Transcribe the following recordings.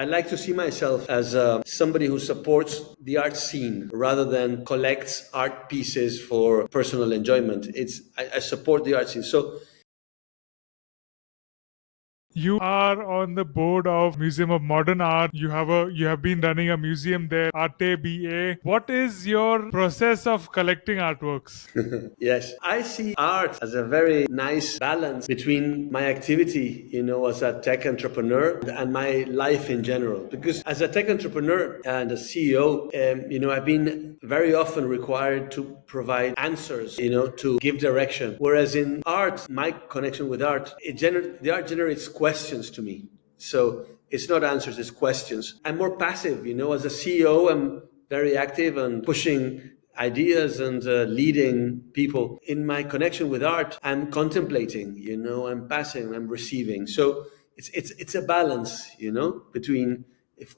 I like to see myself as somebody who supports the art scene rather than collects art pieces for personal enjoyment. I support the art scene. So You are on the board of Museum of Modern Art. You have been running a museum there, Arte BA. What is your process of collecting artworks? yes, I see art as a very nice balance between my activity, as a tech entrepreneur and my life in general. Because as a tech entrepreneur and a CEO, I've been very often required to provide answers, to give direction. Whereas in art, my connection with art, the art generates questions to me. So it's not answers, it's questions. I'm more passive, as a CEO, I'm very active and pushing ideas and leading people. In my connection with art, I'm contemplating, I'm passing, I'm receiving. So it's a balance, between,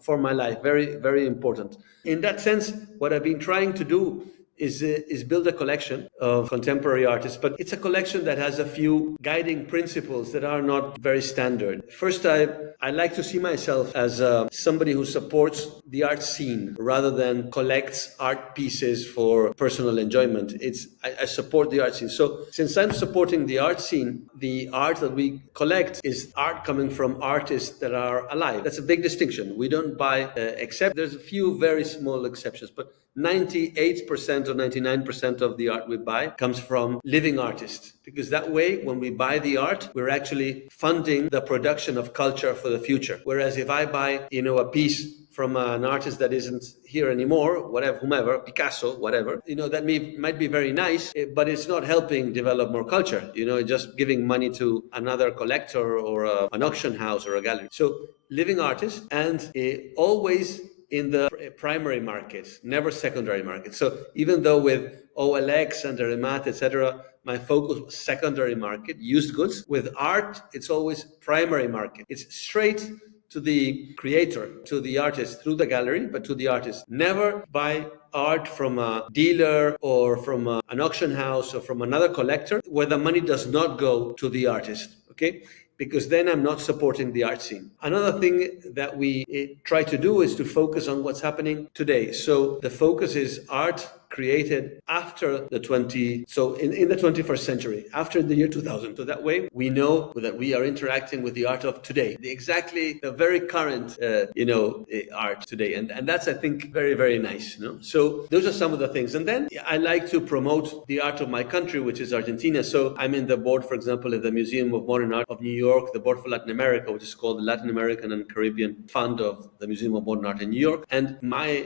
for my life, very, very important. In that sense, what I've been trying to do is build a collection of contemporary artists, but it's a collection that has a few guiding principles that are not very standard. First, I like to see myself as somebody who supports the art scene rather than collects art pieces for personal enjoyment. I support the art scene. So since I'm supporting the art scene, the art that we collect is art coming from artists that are alive. That's a big distinction. We don't buy, except there's a few very small exceptions, but 98% or 99% of the art we buy comes from living artists. Because that way, when we buy the art, we're actually funding the production of culture for the future. Whereas if I buy, a piece from an artist that isn't here anymore, whatever, whomever, Picasso, whatever, that might be very nice, but it's not helping develop more culture. Just giving money to another collector or an auction house or a gallery. So living artists, and always in the primary market, never secondary market. So even though with OLX and Remat, etc., my focus was secondary market, used goods, with art, it's always primary market. It's straight to the creator, to the artist, through the gallery, but to the artist. Never buy art from a dealer or from an auction house or from another collector where the money does not go to the artist, okay? Because then I'm not supporting the art scene. Another thing that we try to do is to focus on what's happening today. So the focus is art created after in the 21st century, after the year 2000. So that way we know that we are interacting with the art of today, the very current, art today. And that's, I think, very, very nice. So those are some of the things. And then I like to promote the art of my country, which is Argentina. So I'm in the board, for example, at the Museum of Modern Art of New York, the board for Latin America, which is called the Latin American and Caribbean Fund of the Museum of Modern Art in New York. And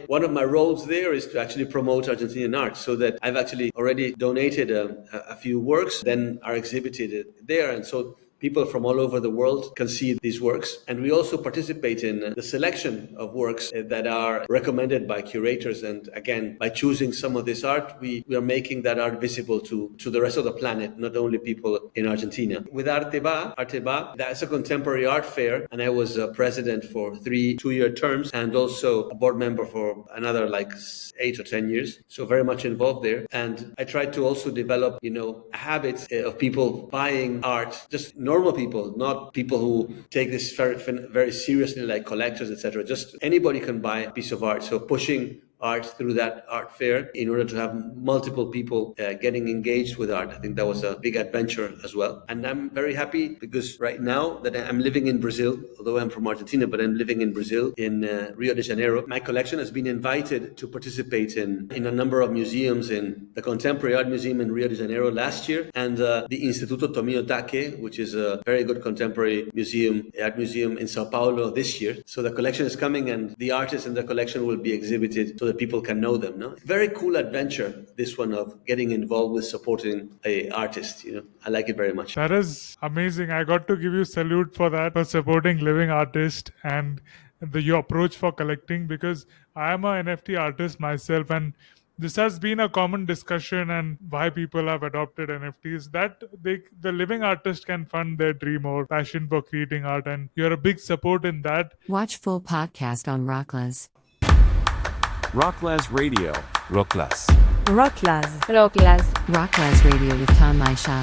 one of my roles there is to actually promote Argentinian art, so that I've actually already donated a few works, then are exhibited there. And so people from all over the world can see these works. And we also participate in the selection of works that are recommended by curators. And again, by choosing some of this art, we are making that art visible to the rest of the planet, not only people in Argentina. With Arteba, that's a contemporary art fair. And I was president for 3 2-year terms, and also a board member for another 8 or 10 years. So very much involved there. And I tried to also develop, a habit of people buying art, just normal people, not people who take this very, very seriously, like collectors, etc. Just anybody can buy a piece of art. So pushing art through that art fair in order to have multiple people getting engaged with art. I think that was a big adventure as well. And I'm very happy because right now that I'm living in Brazil, although I'm from Argentina, but I'm living in Brazil, in Rio de Janeiro. My collection has been invited to participate in a number of museums, in the Contemporary Art Museum in Rio de Janeiro last year, and the Instituto Tomio Take, which is a very good contemporary art museum in Sao Paulo this year. So the collection is coming, and the artists in the collection will be exhibited so that people can know them. No? Very cool adventure, this one, of getting involved with supporting an artist. I like it very much. That is amazing. I got to give you salute for that, for supporting living artists and your approach for collecting, because I am an NFT artist myself, and this has been a common discussion and why people have adopted NFTs, that the living artist can fund their dream or passion for creating art, and you're a big support in that. Watch full podcast on Rocklaz. Rocklaz Radio. Rocklaz. Rocklaz Radio with Tanmay Shah.